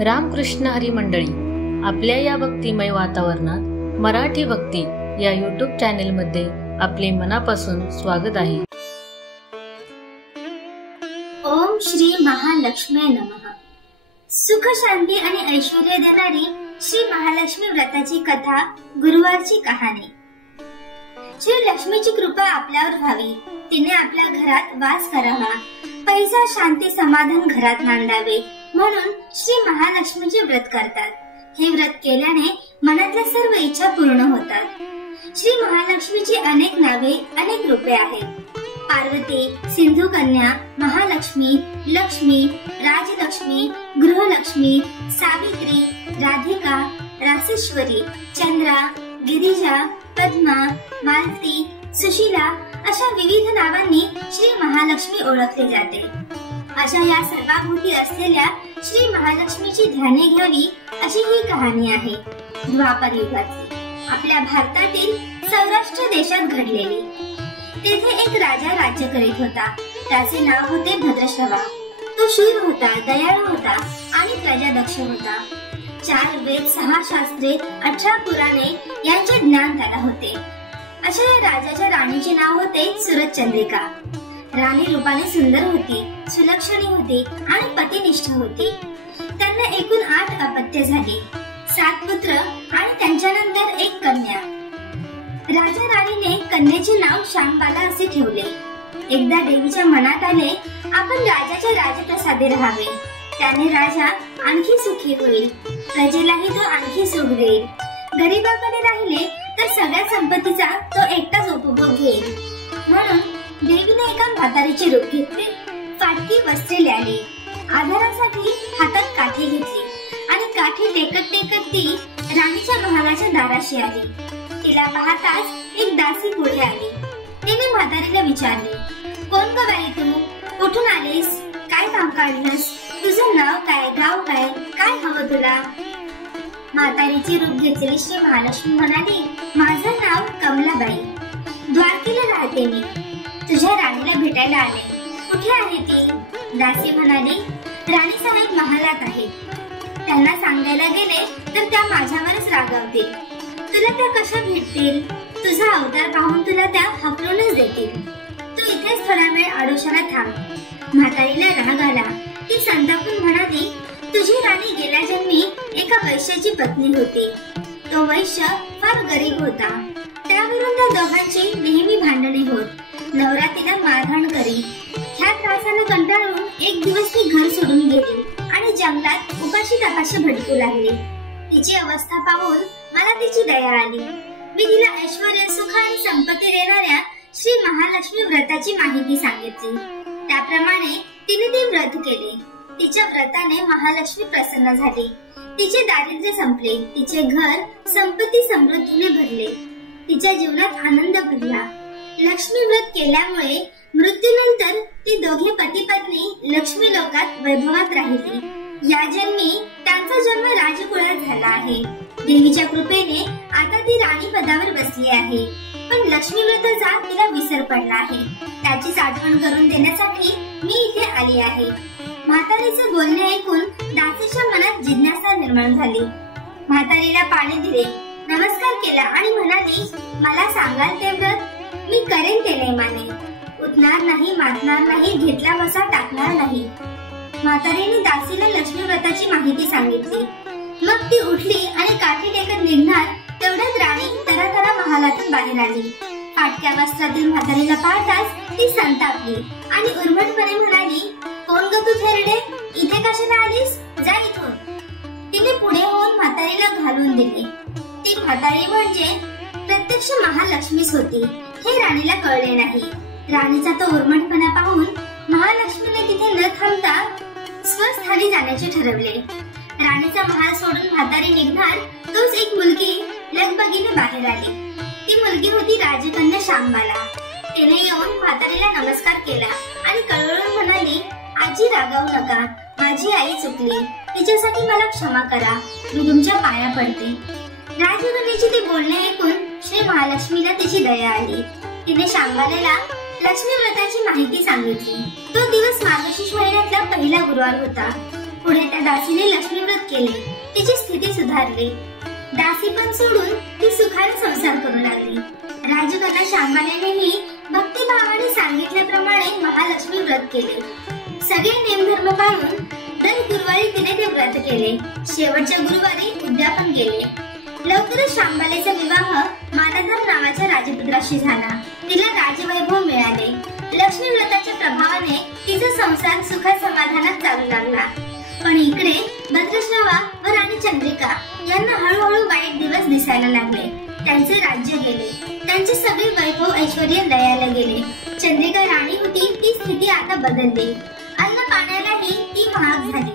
रामकृष्ण हरी मंडळी, आपल्या या भक्तिमय वातावरणात मराठी भक्ती या YouTube चॅनेलमध्ये आपले मनापासून स्वागत आहे. ओम श्री महालक्ष्मी नमः. सुख शांती आणि ऐश्वर्य देणारी श्री महालक्ष्मी व्रताची कथा, गुरुवारची कहाणी. श्री लक्ष्मीची कृपा आपल्यावर व्हावी, तिने आपल्या घरात वास करावा, पैसा शांती समाधान घरात नांदावे म्हणून श्री महालक्ष्मीचे व्रत करतात. हे व्रत केल्याने मनातल्या सर्व इच्छा पूर्ण होतात. श्री महालक्ष्मीची अनेक नावे, अनेक रूपे आहेत. पार्वती, सिंधू कन्या, महालक्ष्मी, लक्ष्मी, राजलक्ष्मी, गृहलक्ष्मी, सावित्री, राधिका, रासेश्वरी, चंद्रा, गिरिजा, पद्मा, मालती, सुशीला अशा विविध नावांनी श्री महालक्ष्मी ओळखले जाते. अशा या सर्वाभूती असलेल्या श्री महालक्ष्मीची ध्याने घ्यावी अशी ही कहाणी आहे. द्वापर युगाची, आपल्या भारतातील सौराष्ट्र देशात घडलेली. तेथे एक राजा राज्य करीत होता. त्याचे नाव होते भद्रश्रवा. तो शूर होता, दयाळू होता आणि प्रजादक्ष होता. 4 वेद, 6 शास्त्रे, 18 पुराणे यांचे ज्ञान त्याला होते. अशा या राजाच्या राणीचे नाव होते सुरतचंद्रिका. राणी रूपाने सुंदर होती, सुलक्षणी होती आणि पतिनिष्ठ होती. त्यांना एकूण 8 अपत्ये झाली, 7 पुत्र आणि त्यांच्यानंतर 1 कन्या. राजा राणीने कन्येचे नाव शांबाला असे ठेवले. एकदा देवीच्या मनात आले, आपण राजाच्या राजप्रसादी राहावे. त्याने राजा आणखी सुखी होईल, प्रजेलाही तो आणखी सुख देईल. गरीबाकडे राहिले तर सगळ्या संपत्तीचा तो एकटाच उपभोग घेईल. म्हणून देवीने एका म्हातारीचे रूप घेतले. फाटकी वस्त्रे ल्याली, आधारासाठी हातात काठी घेतली आणि काठी टेकत टेकत ती राणीच्या महालाच्या दाराशी आली. तिला पाहताच एक दासी पुढे आली. तिने म्हातारीला विचारले, कोण ग बाई तू? कुठून आलीस? काय काम काढलंस? तुझं नाव काय, गाव काय, काय हवं तुला? म्हातारीचे रूप घेतलेली श्री महालक्ष्मी म्हणाली, माझं नाव कमलाबाई, द्वारकेला राहते मी. तुझ्या राणीला भेटायला आले. कुठे आहे ती? दासी म्हणाली, राणी साहेब महालात आहेत. त्यांना सांगायला गेले तर त्या माझ्यावरच रागावतील. तुला त्या कशा भेटतील? तुझा अवतार पाहून तुला त्या हकलूनच देतील. तू इथेच थोडा वेळ आडोशाला थांब. म्हातारीला राग आला. ती संतापून म्हणाली, तुझी राणी गेल्या जन्मी एका वैश्याची पत्नी होती. तो वैश्य फार गरीब होता. त्यावरून त्या दोघांची नेहमी भांडणे होत. नवरा तिला मारहाण करी. ह्या त्रासाला कंटाळून एक दिवस ती घर सोडून गेली आणि जंगलात उपाशी तापाशी भटकू लागली. तिची अवस्था पाहून मला तिची दया आली. मी तिला ऐश्वर्य, सुख आणि संपत्ती देणाऱ्या श्री महालक्ष्मी व्रताची माहिती सांगितली. त्याप्रमाणे तिने ते व्रत केले. तिच्या व्रताने महालक्ष्मी प्रसन्न झाली. तिचे दारिद्र्य संपले. तिचे घर संपत्ती समृद्धीने भरले. तिच्या जीवनात आनंद भरला. लक्ष्मी व्रत केल्यामुळे मृत्यूनंतर ती दोघे पती पत्नी लक्ष्मी लोकात वैभवात राहिली. या जन्मी त्यांचा जन्म राजकुळात झाला आहे. देवीच्या कृपेने आता ती राणी पदावर बसली आहे. पण लक्ष्मी व्रताचा तिला विसर पडला आहे. त्याचीच आठवण करून देण्यासाठी मी इथे आली आहे. म्हातारीचे बोलणे ऐकून दासीच्या मनात जिज्ञासा निर्माण झाली. म्हातारीला पाणी दिले, नमस्कार केला आणि म्हणाली, मला सांगाल ते व्रत? मी करेन ते नेमाने. उठणार नाही, मारणार नाही, घेतला बसा टाकणार नाही. म्हातारीने दासीला लक्ष्मी व्रताची माहिती सांगितली. मग ती उठली आणि काठी टेकत निघणार तेवढ्यात राणी तरातरा महालातून बाहेर आली. फाटक्या वस्त्रातील म्हातारीला पाहताच ती संतापली आणि उर्मटपणे म्हणाली, कोण ग तू थेरडे? इथे कशाला आलीस? जा इथून. तिने पुढे होऊन म्हातारीला घालून दिले. ती म्हातारी म्हणजे प्रत्यक्ष महालक्ष्मीच होती हे राणीला कळले नाही. राणीचा तो उर्मटपणा पाहून महालक्ष्मीने तिथे न थांबता स्वस्थानी जाण्याचे ठरवले. राणीचा महाल सोडून म्हातारी निघणार तोच एक मुलगी लगबगीने बाहेर आली. ती मुलगी होती राजकन्या शांबाला. तिने येऊन म्हातारीला नमस्कार केला आणि कळवळून म्हणाली, आजी रागावू नका, माझी आई चुकली, तिच्यासाठी मला क्षमा करा, मी तुमच्या पाया पडते. राजकन्याचे ते बोलणे ऐकून श्री महालक्ष्मीला तिची दया आली. तिने शांबाला लक्ष्मी व्रताची माहिती सांगितली. तो दिवस मार्गशीर्ष महिन्यातला पहिला गुरुवार होता. पुढे त्या दासीने लक्ष्मी व्रत केले, तिची स्थिती सुधारली. दासी पण सोडून ती सुखाने संसार करू लागली. राजकन्या शांबालेनेही भक्तिभावाने सांगितल्याप्रमाणे महालक्ष्मी व्रत केले. सगळे नेमधर्म पाळून दर गुरुवारी तिने ते व्रत केले. शेवटच्या गुरुवारी उद्यापन केले. लवकरच शांबालेचा विवाह मालाधर नावाच्या राजपुत्राशी झाला. तिला राजवैभव मिळाले. लक्ष्मी व्रताच्या प्रभावाने तिचा संसार सुखात समाधानात चालू लागला. पण इकडे भद्रश्रवा व राणी चंद्रिका यांना हळूहळू वाईट दिवस दिसायला लागले. त्यांचे राज्य गेले. त्यांचे सगळे वैभव ऐश्वर्य लयाला गेले. चंद्रिका राणी होती ती स्थिती आता बदलली. अन्न पाण्यालाही ती महाग झाली.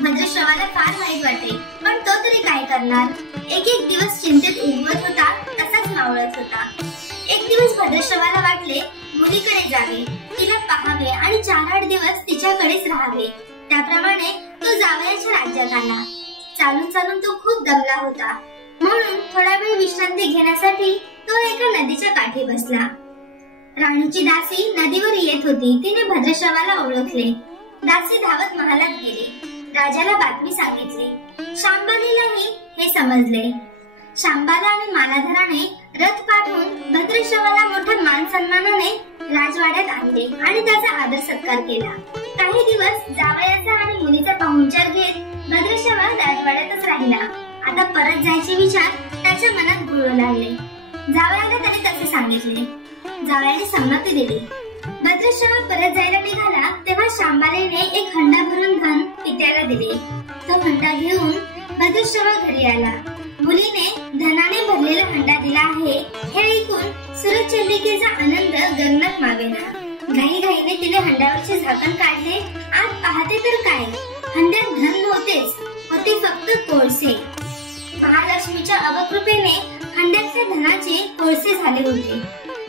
भद्रश्रवाला फार वाईट वाटे, पण तो तरी काय करणार. एक एक दिवस चिंतेत उगवत होता तसाच मावळत होता. एक दिवस भद्रश्रवाला वाटले मुलीकडे जावे, तिला पाहावे आणि 4-8 दिवस तिच्याकडेच राहावे. त्याप्रमाणे तो जावयाच्या राज्यात आला. चालून चालून तो खूप दमला होता, म्हणून थोडा वेळ विश्रांती घेण्यासाठी तो एका नदीच्या काठी बसला. राणीची दासी नदीवर येत होती. तिने भद्रश्रवाला ओळखले. दासी धावत महालात गेली. राजाला बातमी सांगितली. शांबालेलाही हे समजले. शांबाला आणि मालाधराने रथ पाठवून भद्रश्रवाला मोठ्या मान सन्मानाने राजवाड्यात आणले आणि त्याचा आदर सत्कार केला. काही दिवस जावयाचा आणि मुलीचा पाहुणचार घेत भद्रश्रवा राजवाड्यातच राहिला. आता परत जायचे विचार त्याच्या मनात घोळू लागले. जावयाला त्याने तसे सांगितले. जावयाने संमती दिली. भद्रश्रवा परत जायला निघाला तेव्हा शांबालेने एक हंडा भरून धन पित्याला दिले. तो हंडा घेऊन भद्रश्रवा घरी आला. मुलीने धनाने भरलेला हंडा दिला आहे हे ऐकून सुरचंद्रिकेचा आनंद गगनात मावेना. घाईघाईने तिने हंड्यावरचे झाकण काढले. आत पाहते तर काय, हंड्यात धन नव्हतेच, होते फक्त कोळसे. महालक्ष्मीच्या अवकृपेने हंड्यातल्या धनाचे कोळसे झाले होते.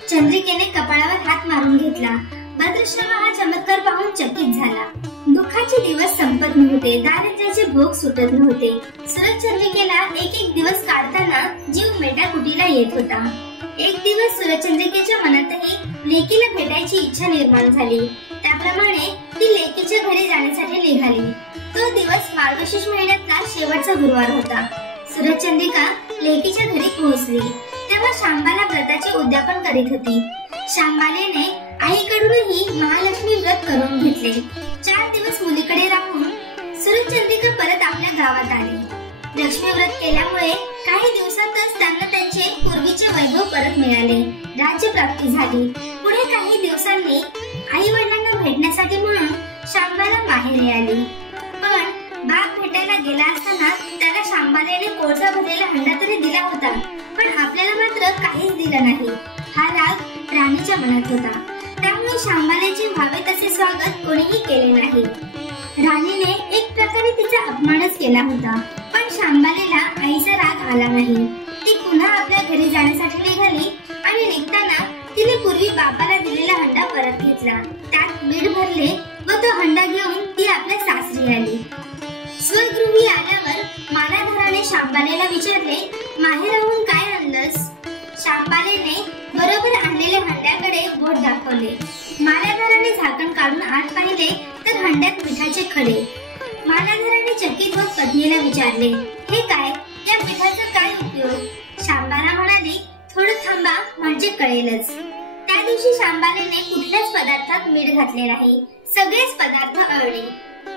चंद्रिकेने कपाळावर हात मारून घेतला. भद्रश्रवा हा चमत्कार पाहून चकित झाला. दुःखाचे दिवस संपत नव्हते, दारिद्र्याचे भोग सुटत नव्हते. सुरचंद्रिकेला एक एक दिवस काढताना जीव मेटाकुटीला येत होता. एक दिवस सुरचंद्रिकेच्या मनातही लेकीला भेटायची इच्छा निर्माण झाली. त्याप्रमाणे ती लेकीच्या घरी जाण्यासाठी निघाली. तो दिवस मार्गशीर्ष महिन्यातला शेवटचा गुरुवार होता. सुरचंद्रिका लेकीच्या घरी पोहोचली तेव्हा शांबाला व्रताचे उद्यापन करीत होती. शांबालेने आईकडूनही महालक्ष्मी व्रत करून घेतले. 4 दिवस मुलीकडे राहून सुरचंद्रिका परत आपल्या गावात आली. लक्ष्मी व्रत केल्यामुळे काही दिवसातच त्यांना त्यांचे पूर्वीचे वैभव परत मिळाले. राज्य प्राप्ती झाली. पुढे काही दिवसांनी आई वडिलांना भेटण्यासाठी म्हणून शांबाला माहेरी आली. पण बाप भेटायला गेला असताना त्याला शांबालेने कोळसा भरलेला हंडा तरी दिला होता, पण आपल्याला मात्र काहीच दिलं नाही. हा राग राणीच्या मनात होता. त्यामुळे शांबालेचे व्हावे तसे स्वागत कोणीही केले नाही. राणीने एक प्रकारे तिचा अपमानच केला होता. पण शांबालेला आईचा राग आला नाही. ती पुन्हा आपल्या घरी जाण्यासाठी निघाली आणि निघताना तिने पूर्वी बापाला दिलेला हंडा परत घेतला. त्यात मीठ भरले व तो हंडा घेऊन ती आपल्या सासरी आली. स्वगृही आल्यावर मालाधराने शांबालेला विचारले, माहेराहून काय आणलंस? शांबालेने बरोबर आणलेल्या हंड्याकडे बोट दाखवले. मालाधराने झाकण काढून आत पाहिले तर हंड्यात मिठाचे खडे. मालाधराने चकित होत पत्नीला विचारले, हे काय, या मिठाचा काय उपयोग? शांबाला म्हणाली, थोडं थांबा म्हणजे कळेलच. त्या दिवशी शांबालेने कुठल्याच पदार्थात मीठ घातले नाही. सगळेच पदार्थ अळले.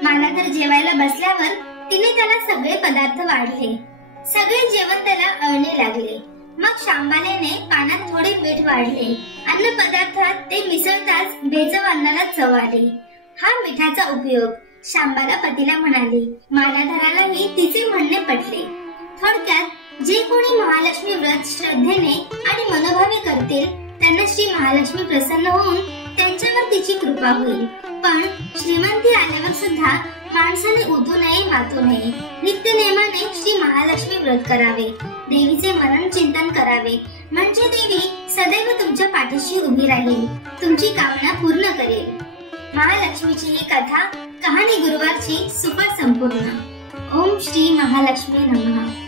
मालाधर जेवायला बसल्यावर तिने त्याला सगळे पदार्थ वाढले. सगळे जेवण त्याला अळणे लागले. मग शांबालेने पानात थोडे मीठ वाढले. अन्न पदार्थात ते मिसळताच बेचव अन्नाला चव आली. हा मिठाचा उपयोग, शांबाला पतीला म्हणाली. मालाधरालाही तिचे म्हणणे पटले. थोडक्यात जे कोणी महालक्ष्मी व्रत श्रद्धेने आणि मनोभावे करतील त्यांना श्री महालक्ष्मी प्रसन्न होऊन त्यांच्यावर तिची कृपा होईल. पण श्रीमंती आल्यावर सुद्धा माणसाने उतू नये, मातू नये. नित्य नेमाने श्री महालक्ष्मी व्रत करावे. देवीचे मनन चिंतन करावे, म्हणजे देवी सदैव तुमच्या पाठीशी उभी राहील, तुमची कामना पूर्ण करेल. महालक्ष्मीची ही कथा कहाणी गुरुवारची सुपर संपूर्ण. ओम श्री महालक्ष्मी नमः.